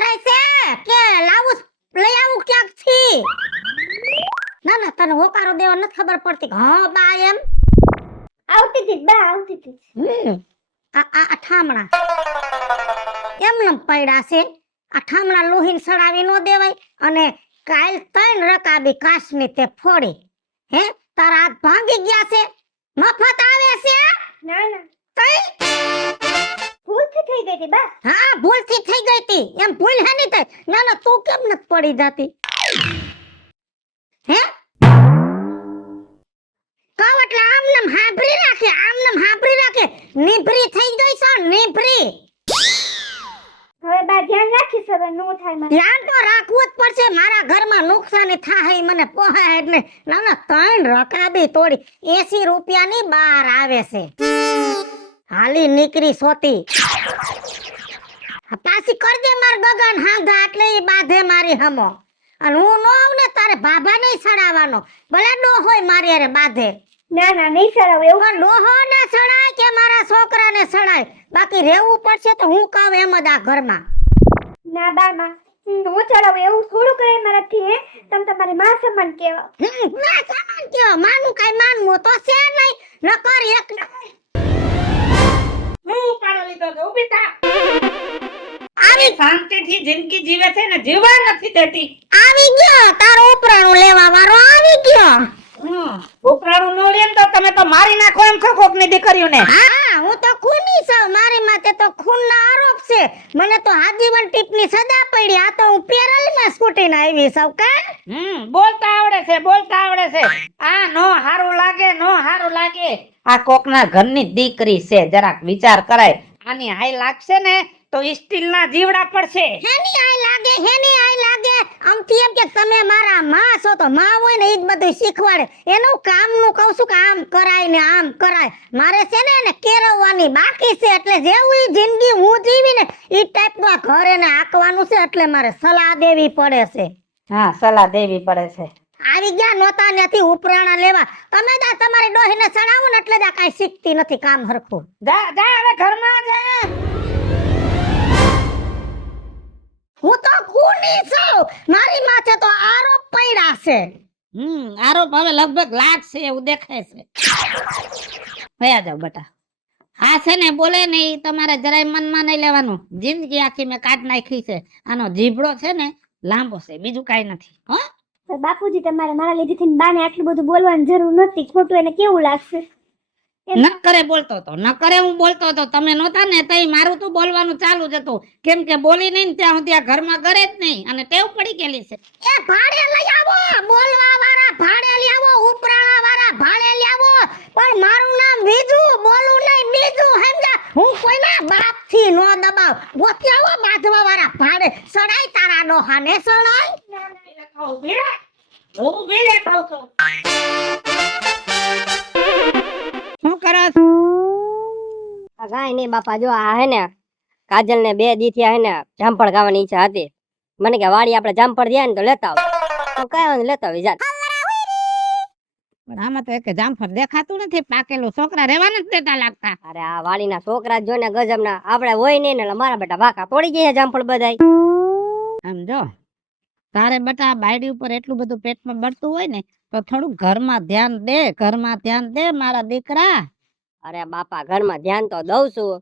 સંભળાય છે કે લાવું લઈ આવું ક્યાંક થી? ના ના તને હોકારો દેવા નથી ખબર પડતી. હા બા એમ આવતી હતી બા આવતી હતી. આ ઠામણા એમ નમ પડ્યા છે. આ ઠામણા લોહીન સડાવી નો દેવાય. અને કાલ 3 રકાબી કાશની તે ફોડી. હે તારા હાથ ભાંગી ગયા છે? મફત આવે છે? ના ના તઈ ભૂલથી થઈ ગઈ હતી બા. હા ભૂલથી થઈ ગઈ હતી. એમ ભૂલ હે નહીં થાય. ના ના તું કેમ નથી પડી જાતી? હે કાવ એટલે આમ નમ હાંભળી રાખે, આમ નમ હાંભળી રાખે. નીભરી થઈ ગઈ છો, નીભરી. હવે બા ધ્યાન રાખીશ, હવે નો થાય મારે. ધ્યાન તો રાખવું જ પડશે. મારા ઘરમાં નુકસાની થાય ઈ મને પોહાય એટલે. ના ના 3 રકાબી તોડી 80 રૂપિયાની બહાર આવે છે. હાલી નીકળી સોતી. પાછી કરજે માર ગગન હાંધા એટલે ઈ બાધે મારી હમો. અને હું નો આવ ને તારે બાબા નહીં સડાવવાનો. ભલે ડો હોય મારી હારે બાધે. ના ના નહીં સડાવ એવું. પણ ડોહો ને સડાય કે મારા છોકરાને સડાય, બાકી રહેવું પડશે તો હું કહું એમ જ આ ઘરમાં. ના બા માં હું ચડાવ એવું થોડું કરે મારાથી. હે તમ તમારી માં સમાન કેવા. ના સામાન કયો માનું કાઈ માનવું તો છે નહીં. નકર એક હું ઉપાડો લીધો તો ઊભી થા. આવી શાંતિથી જિંદગી જીવે છે ને જીવવા નથી દેતી. આવી ગયો તારો ઉપરાણું લેવા વાળો આવી ગયો. ઉપરાણું નો લે તો તમે તો મારી નાખો એમ છો કોકની દીકરીઓને. હા હું તો ખૂની છું. મારી માથે તો ખૂનના આરોપ છે. મને તો આજીવન ટીપની સજા પડી. આ તો હું પેરલમાં સ્કૂટીને આવી છું કા. બોલતા આવડે છે, બોલતા આવડે છે. આ નો હારું લાગે, નો હારું લાગે. આ કોકના ઘરની દીકરી છે, જરાક વિચાર કરાય. આની હાઈ લાગશે ને તો સ્ટીલના જીવડા પડશે. હેની આઈ લાગે, હેની આઈ લાગે. આમથી એમ કે તમે મારા માં છો તો માં હોય ને ઈ જ બધું શીખવાડે. એનું કામનું કહું છું કે આમ કરાય ને આમ કરાય. મારે છે ને એને કેરવવાની બાકી છે. એટલે જેવું ઈ જિંદગી હું જીવી ને ઈ ટાઈપનું આ ઘર એને આંકવાનું છે. એટલે મારે સલાહ દેવી પડે છે. હા સલાહ દેવી પડે છે. આવી ગયા નોતા ત્યાંથી ઉપરાણા લેવા. તમે જા તમારી ડોહીને સડાવો ને એટલે જા કાંઈ શીખતી નથી કામ હરખું. જા જા હવે ઘરમાં જા. હું તો ખૂની છું. મારી માથે તો આરોપ પડ્યા છે. આરોપ હવે લગભગ લાગશે એવું દેખાય છે. ભયા જાવ બેટા. આ છે ને બોલે ને ઈ તમારે જરાય મનમાં નહીં લેવાનું. જિંદગી આખી મેં કાઢ નાખી છે. આનો જીભડો છે ને લાંબો છે, બીજું કાંઈ નથી. હો બાપુજી તમારે મારા લીધેથી બાને આટલું બધું બોલવાની જરૂર નથી. ખોટું એને કેવું લાગશે. નકરે બોલતો હતો, નકરે હું બોલતો હતો. તમે નહોતા ને તઈ મારું તો બોલવાનું ચાલુ જ હતું. કેમ કે બોલી નહીં ને ત્યાં સુધી આ ઘરમાં ઘરે જ નહીં અને ટેવ પડી ગયેલી છે. એ ભાડે લઈ આવો. બોલવા વાળા ભાડે લઈ આવો. ઉપરાણા વાળા ભાડે લઈ આવો. પણ મારું નામ બીજું, બોલું નહીં બીજું. સમજા? હું કોઈના બાપ થી નો દબાવ. ગોતી આવો બાંધવા વાળા ભાડે. સડાય તારા ડોહાને સડાય. શું કરો? કાંઈ નહીં બાપા. જો આ હે ને કાજલ ને 2 દી થયા હે ને જામફળ ખાવાની ઈચ્છા હતી. મને કે વાડી આપણે જામફળ દે ને તો લેતા આવ. તો કઈ વાંધો લેતા આવી જા. પણ આમાં તો એક જામફળ દેખાતું નથી પાકેલું. છોકરા રહેવા નથી દેતા લાગતા. અરે આ વાડીના છોકરા જો ને ગજબના. આપણે હોય નહીં ને એટલે મારા બેટા વાકા તોડી ગયા જામફળ બધાય. આમ જો તારે બેટા બાયડી ઉપર એટલું બધું પેટમાં બળતું હોય ને તો થોડું ઘરમાં ધ્યાન દે, ઘરમાં ધ્યાન દે મારા દીકરા. અરે બાપા ઘરમાં ધ્યાન તો દઉં છું.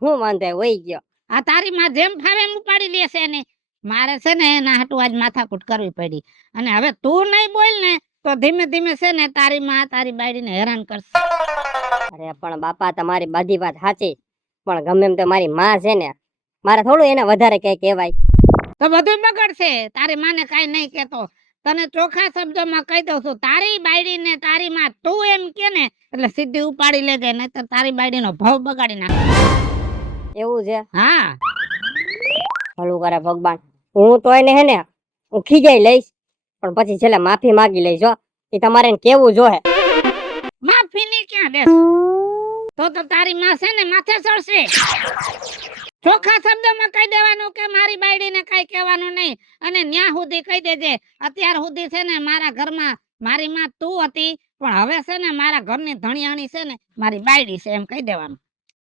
હું વાંધો વહી ગયો. આ તારી માં જેમ ફાવે એમ ઉપાડી લેશે ને. મારે છે ને એના હાટુ આજ માથાકૂટ કરવી પડી. અને હવે તું નહીં બોલ ને તો ધીમે ધીમે છે ને તારી માં તારી બાયડીને હેરાન કરશે. અરે પણ બાપા તમારી બધી વાત સાચી. પણ ગમે એમ તો મારી માં છે ને, મારે થોડું એને વધારે કઈ કહેવાય. તો બધું બગડશે. તારી માને કાઈ નહીં કેતો. તને ચોખ્ખા શબ્દોમાં કહી દઉં છું, તારી બાયડીને તારી માં તું એમ કે ને એટલે સીધી ઉપાડી લેજે, નહીતર તારી બાયડીનો ભાવ બગાડી નાખે. એવું છે? હા ભલું કરે ભગવાન. હું તો એને હે ને હું ખીજાઈ લઈશ પણ પછી છેલ્લે માફી માંગી લઈશ. જો એ તમારે એને કેવું જોહે. માફી ની ક્યાં દેસ? તો તારી માં છે ને માથે ચડશે. ચોખ્ખા શબ્દોમાં કહી દેવાનું કે મારી બાયડીને કઈ કહેવાનું નહીં. અને ન્યા સુધી કહી દેજે અત્યાર સુધી છે ને મારા ઘરમાં મારી માં તું હતી, પણ હવે છે ને મારા ઘરની ધણિયાણી છે ને મારી બાયડી છે એમ કહી દેવાનું.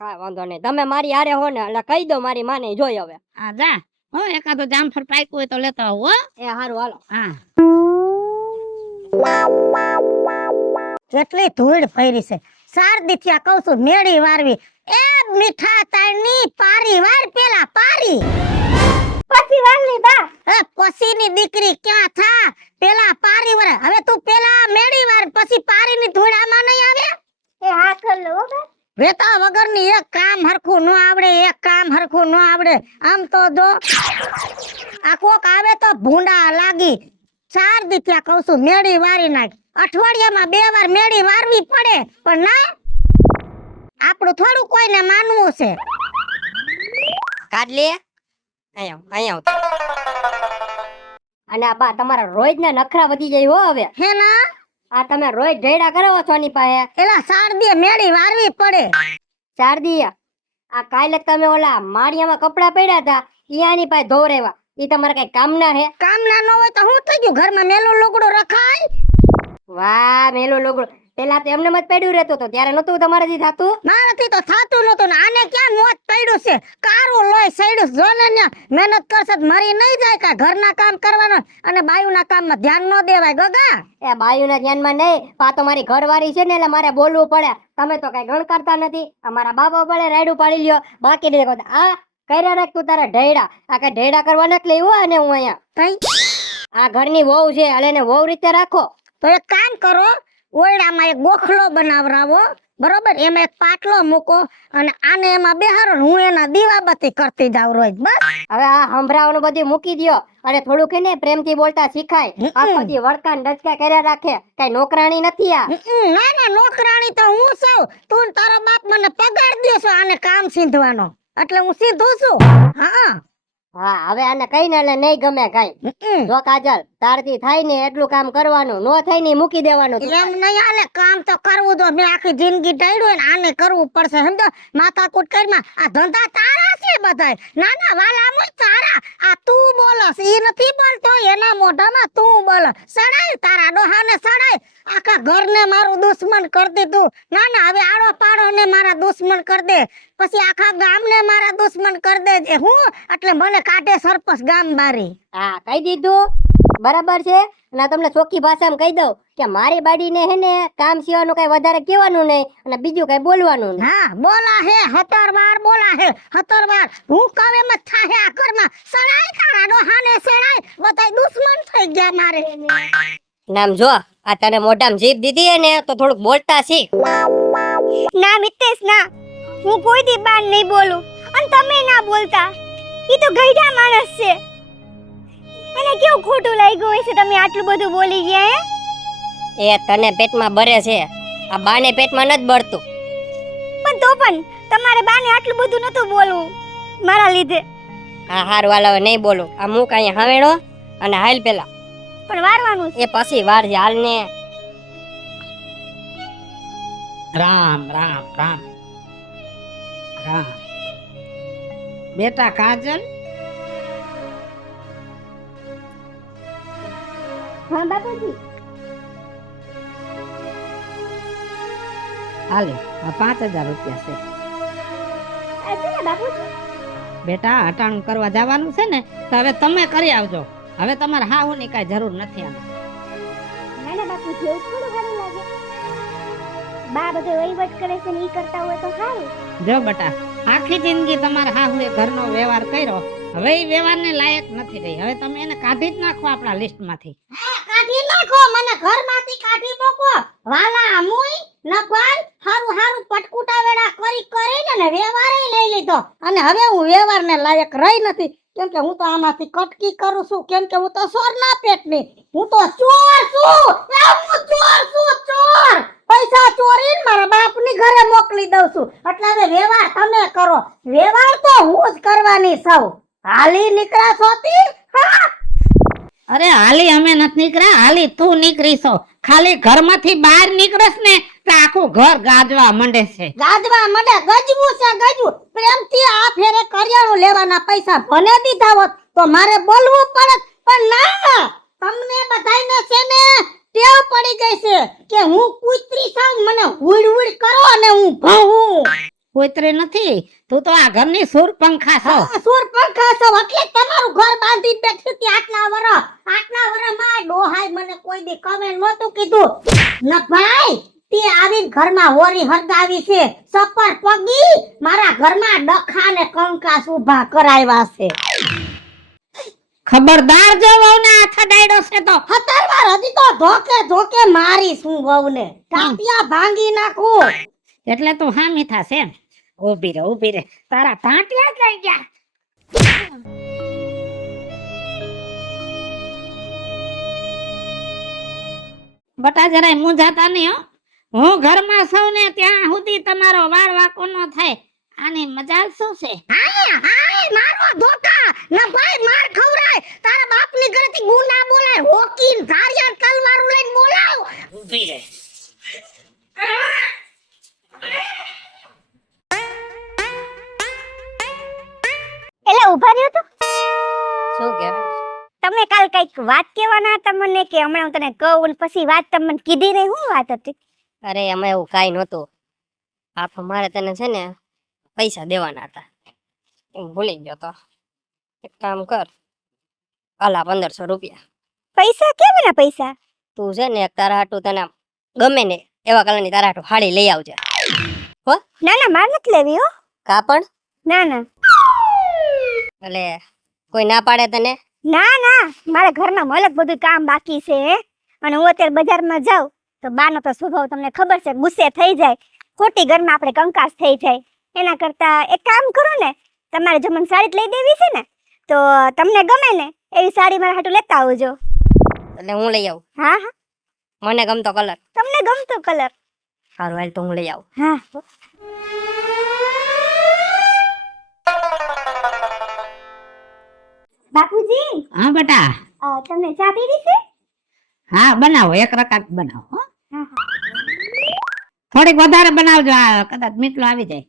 હા વાંધો નહીં. તમે મારી હારે હો ને એટલે કહી દો મારી માને જોઈ હવે. હા જા હો એકાદો જામફળ પાક્યું હોય તો લેતો આવો હો. એ હારું હાલો. હા કેટલી ધૂળ ફરી છે. શારદી થયા કહું છું મેળી વારવી. એ મીઠા તાળની પારી વાર પેલા પારી. પછી વાલી બા એ પછીની દીકરી ક્યાં થા પેલા પારી વર. હવે તું પેલા મેળી વાર પછી પારીની ધૂળ આમાં નહીં આવે. એ હા કર લો હો બા. વેતા વગરની એક કામ હરખું ન આવડે, એક કામ હરખું ન આવડે. આમ તો જો આ કોક આવે તો ભૂંડા લાગી. શારદી થયા કહું છું મેળી વારી નાખ. અઠવાડિયામાં 2 વાર મેળી વારવી પડે પણ ના આપણું થોડું કોઈને માનવું છે. કાઢ લે. અહીંયા અને આ બા તમારા રોજના નખરા વધી જાય હો હવે. હે ના આ તમે રોજ ઢેડા કરાવો છો આની પાસે. એલા શારદીએ મેળી વારવી પડે. શારદી આ કાલે તમે ઓલા માળિયામાં કપડા પડ્યા હતા ઈ આની પાસે ધોરેવા. ઈ તમારે કઈ કામ ના હે? કામ ના ન હોય તો હું થઈ ગયું ઘરમાં મેલું લુગડું રખાય. વાહ મેલો લોગડો. પેલા તો એમને મત પડ્યું રહેતો તો ત્યારે નતું તમારાથી થાતું. મારાથી તો થાતું નતું ને આને ક્યાં મોત પડ્યું છે. કારું લોહી સડ્યું જોને ને મહેનત કરશે તો મરી નહીં જાય કા. ઘરના કામ કરવાનું અને બાયુના કામમાં ધ્યાન ન દેવાય ગગા. એ બાયુના ધ્યાનમાં નહીં. પા તો મારી ઘરવાળી છે ને એટલે મારે બોલવું પડે. તમે તો કઈ ગણ કરતા નથી. અમારા બાપા પડે રાયડું પાડી લ્યો. બાકી નહીં કહો આ કર્યા રાખ તું તારા ઢેડા. આ કઈ ઢેડા કરવા નથી લેવું અને હું અહીંયા કઈ આ ઘરની વહુ છે એટલે એને વહુ રીતે રાખો. તો એક કામ કરો ઓરડામાં એક ગોખલો બનાવરાવો બરોબર. એમાં એક પાટલો મૂકો અને આને એમાં બેહારો ને હું એના દીવાબત્તી કરતી જાઉં રોજ. બસ હવે આ સંભળાવાનું બધું મૂકી દ્યો અને થોડુંક એને પ્રેમથી બોલતા શીખાય. આખો દી વળકા ને ડચકા કર્યા રાખે. કઈ નોકરાણી નથી આ. ના ના નોકરાણી તો હું છું. તું ને તારો બાપ મને પગાર દ્યો છો આને કામ સીંધવાનો એટલે હું સીધું છું. હા હા હવે આને કઈ ને એટલે નહીં ગમે કઈ. જો કાજલ તારથી થાય ને એટલું કામ કરવાનું. નો થાય ને મૂકી દેવાનું. એમ નહીં હાલે. કામ તો કરવું તો મેં આખી જિંદગી ડાળ્યું ને આને કરવું પડશે સમજો. માથાકૂટ કરીમાં આ ધંધા તારા છે બધાય. ના ના વાલા મુય તારા. આ તું બોલસ ઈ નથી બોલતો. એના મોઢામાં તું બોલ. સડાય તારા ડોહાને સડાય. આખા ઘરને મારું દુશ્મન કરી દીધું. ના ના હવે આડો પાડો ને મારા દુશ્મન કરી દે. પછી આખા ગામને મારા દુશ્મન કરી દેજે. હું એટલે મને કાઢે સરપંચ ગામ બારી. હા કહી દીધું બરાબર છે. અને તમને ચોખ્ખી ભાષામાં કહી દઉં કે મારી બાડીને હે ને કામ સિવાયનું કઈ વધારે કહેવાનું નહીં અને બીજું કઈ બોલવાનું નહીં. હા બોલા હે 17 વાર બોલા હે 17 વાર. હું કહું એમ જ થાહે આ ઘરમાં. સડાય તારા ડોહાને સડાય. બધાય દુશ્મન થઈ ગયા મારે. નામ જો આ તને મોઢામાં જીભ દીધી હે ને તો થોડુંક બોલતા શીખ. ના મિતેશ ના હું કોઈ દી બાર નહીં બોલું અને તમે ના બોલતા. ઈ તો ગઈઢા માણસ છે. અને કેવું ખોટું લાગ્યું હશે તમે આટલું બધું બોલી ગયા હે. એ તને પેટમાં બરે છે. આ બાને પેટમાં નથી બળતું. પણ તો પણ તમારે બાને આટલું બધું નતું બોલવું મારા લીધે. હા હારું હાલ હવે નહીં બોલું. આ મુક અહીંયા હાવેણો અને હાલ પેલા. પણ વારવાનું છે. એ પછી વાર છે હાલ ને. રામ રામ રામ રામ. બેટા કાજલ હા બાપુજી. હાલે આ 5000 રૂપિયા છે. આ છે ને બાપુજી. બેટા હટાણું કરવા જવાનું છે ને તો હવે તમે કરી આવજો. હવે તમારે હાહુની કાંઈ જરૂર નથી આમાં. ના ના બાપુજી એવું થોડું સારું લાગે. બા બધો વહીવટ કરે છે ને ઈ કરતા હોય તો સારું. જો બેટા આખી જિંદગી તમારા હાહુએ ઘરનો વ્યવહાર કર્યો. હવે એ વ્યવહારને લાયક નથી રહી. હવે તમે એને કાઢી જ નાખો આપણા લિસ્ટમાંથી. કાઢી નાખો મને ઘરમાંથી કાઢી મૂકો. વાલા મુય નપાલ હારું હારું પટકુટા વેડા કરી કરીને ને વ્યવહારે લઈ લીધો. અને હવે હું વ્યવહારને લાયક રહી નથી. કેમ કે હું તો આમાંથી કટકી કરું છું. કેમ કે હું તો સોરના પેટની. હું તો ચોર છું. હું ચોર છું ચોર. પૈસા ચોરીને મારા બાપની ઘરે મોકલી દઉં છું. એટલે હવે વ્યવહાર તમે કરો. વ્યવહાર તો હું જ કરવાની છું. હાલી નીકળ્યા છોતી. હા અરે હાલી અમે નથી નીકળ્યા. હાલી તું નીકળી છો. ખાલી ઘરમાંથી બહાર નીકળસ ને તો આખું ઘર ગાજવા માંડે છે. ગાજવા મને ગજવું છે ગજવું. પ્રેમથી આ ફેરે કરિયાણું લેવાના પૈસા ભલે દીધા હોત તો મારે બોલવું પડત. પણ ના તમને બધાયને છે ને ટેવ પડી ગઈ છે કે હું કૂતરી છું. મને હુડ હુડ કરો અને હું ભણું. કોતરી નથી, તું તો આ ઘરની સુરપંખા છો. સુર પંખા છો એટલે જ તમારું ઘર બાંધી બેઠી હતી આટલા વરસ માં ડોહાય મને કોઈ દી કમે નહોતું કીધું ન ભાઈ તે આવીને ઘરમાં હોરી હરગાવી છે સપર પગી મારા ઘરમાં ડખા ને કંકાસ ઊભા કરાવ્યા છે. ખબરદાર જો વહુને હાથ અડાડ્યો છે તો. 17 વાર હજી તો ધોકે મારી શું વહુને ટાંટિયા ભાંગી નાખું. એટલે તું હામી થાશે એમ. ઊભી રે તારા ટાંટિયા કઈ ગયા. બટા જરાય મૂંઝાતા નહીં હો. હું ઘરમાં સૌ ને ત્યાં સુધી તમારો વાળ વાકો ન થાય. આની મજાલ શું છે? હાય મારો ધોકા ન ભાઈ માર ખવરાય તારા બાપની ઘરેથી ગુંડા બોલાય હોકીન ધારિયા તલવારું લઈને બોલાવ. ઊભી રે. એટલે ઊભા રહ્યો તો શું કહેવાય? તમે કાલ કઈક વાત કહેવાના હતા મને કે હમણાં હું તને કહું અને પછી વાત તમને કીધી નહીં. શું વાત હતી? અરે એમાં એવું કાંઈ નહોતું. આ મારે તને છે ને પૈસા દેવાના હતા, હું ભૂલી ગયો તો. એક કામ કર, આલા 1500 રૂપિયા. પૈસા કેમના પૈસા? તું છે ને એક તારા હાટું તને ગમે ને એવા કલરની તારા હાટું હાડી લઈ આવજે. ના ના માર નથી લેવી હો. કાપડ ના ના એટલે કોઈ ના પાડે તને? ના ના મારા ઘરમાં મલક બધું કામ બાકી છે હે. અને હું અત્યારે બજારમાં જાઉં તો બાનો તો સ્વભાવ તમને ખબર છે, ગુસ્સે થઈ જાય, ખોટી ઘરમાં આપણે કંકાસ થઈ જાય. એના કરતા એક કામ કરો ને, તમારે જો મને સાડી લઈ દેવી છે ને તો તમને ગમે ને એવી સાડી મારા હાટું લેતા આવજો. એટલે હું લઈ આવું. હા હા મને ગમતો કલર. તમને ગમતો કલર. સારું હાલ તો હું લઈ આવું. હા બાપુજી હા બેટા. તમને ચા પીવી છે? હા બનાવો, એક રકાત બનાવો હો. હા હા થોડીક વધારે બનાવજો, આ કદાચ મીઠું આવી જાય.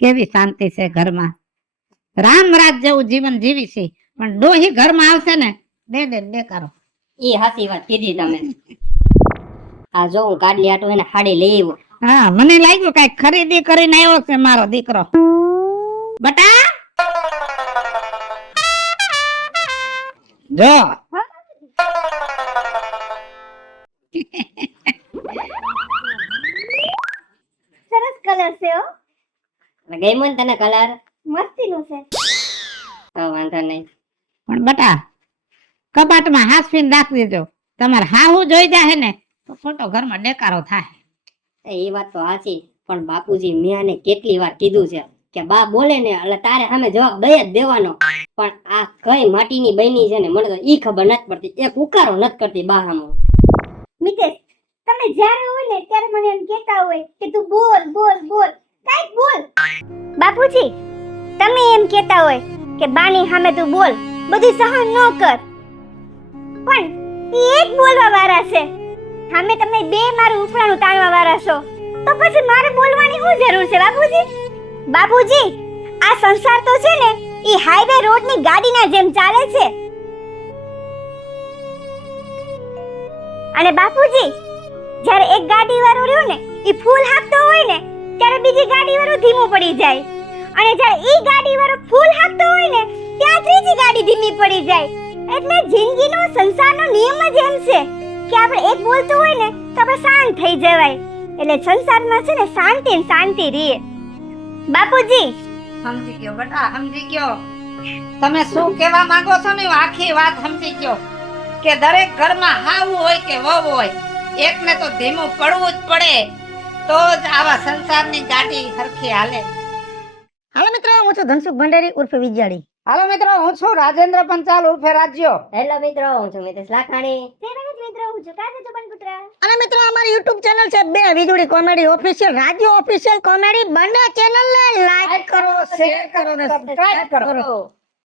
કેવી શાંતિ છે ઘરમાં. રામરાજ જેવું જીવન જીવી છે, પણ ડોહી ઘરમાં આવશે ને દે કરો. ઈ હાચી વાત કીધી તમે. આ જો હું ગાડી આટો એને હાડી લઈ આવ્યો. હા મને લાગ્યું કઈ ખરીદી કરીને આવ્યો છે મારો દીકરો. બટા જો સરસ કલર છે હો. ગમ્યો ને તને કલર? મસ્તીનો છે. તો વાંધો નહીં. પણ બટા કબાટમાં હાસવીને રાખી દેજો. તમારે હાહુ જોઈ જાય ને તો ખોટો ઘરમાં ડેકારો થાય. એ વાત તો સાચી, પણ બાપુજી મેં આને કેટલી વાર કીધું છે કે બા બોલે ને એટલે તારે સામે જવાબ દઈ જ દેવાનો. પણ આ કઈ માટીની બની છે ને મને તો ઈ ખબર નથી પડતી, એક ઉકારો નથી કરતી બા સામે. મિતેશ તમે જ્યારે હોય ને ત્યારે મને એમ કહેતા હોય કે તું બોલ બોલ બોલ, કાઈક બોલ. બાપુજી તમે એમ કહેતા હોય કે બાની સામે તું બોલ, બધું સહન ન કર, પણ ઈ એક બોલવા વાળા છે. સામે તમે બે મારું ઉપરાણું તાણવા વાળા છો, તો પછી મારે બોલવાની શું જરૂર છે બાપુજી? બાપુજી આ સંસાર તો છે ને ઈ હાઈવે રોડની ગાડીના જેમ ચાલે છે. અને બાપુજી જ્યારે એક ગાડી વાળો રહ્યો ને ઈ ફૂલ હાંકતો હોય ને ત્યારે બીજી ગાડી વાળો ધીમો પડી જાય, અને જ્યારે ઈ ગાડી વાળો ફૂલ હાંકતો હોય ને ત્યાં ત્રીજી ગાડી ધીમી પડી જાય. એટલે જિંદગીનો સંસારનો નિયમ જ એમ છે કે આપણે એક બોલતું હોય ને તો આપણે શાંત થઈ જવાય. એટલે સંસારમાં છે ને શાંતિ ને શાંતિ રહે. બાપુજી સમજી ગયો બેટા, સમજી ગયો. તમે શું કહેવા માંગો છો ને આખી વાત સમજી ગયો કે દરેક ઘરમાં હાવું હોય કે વહુ હોય, એકને તો ધીમું પડવું જ પડે, તો જ આવા સંસારની ગાડી હરખી હાલે. હાલો મિત્રો, હું છું ધનસુખ ભંડેરી ઉર્ફે વિજયાળી. હાલો મિત્રો, હું છું રાજેન્દ્ર પંચાલ ઉર્ફે રાજ્યો. હેલો મિત્રો, હું છું મિતેશ લાખાણી. મિત્રો હું છું કાજે ચોબન પુત્ર. અને મિત્રો અમારી YouTube ચેનલ છે બે વીજળી કોમેડી ઓફિશિયલ, રાજ્યો ઓફિશિયલ કોમેડી. બંને ચેનલ ને લાઈક કરો, શેર કરો ને સબસ્ક્રાઇબ કરો.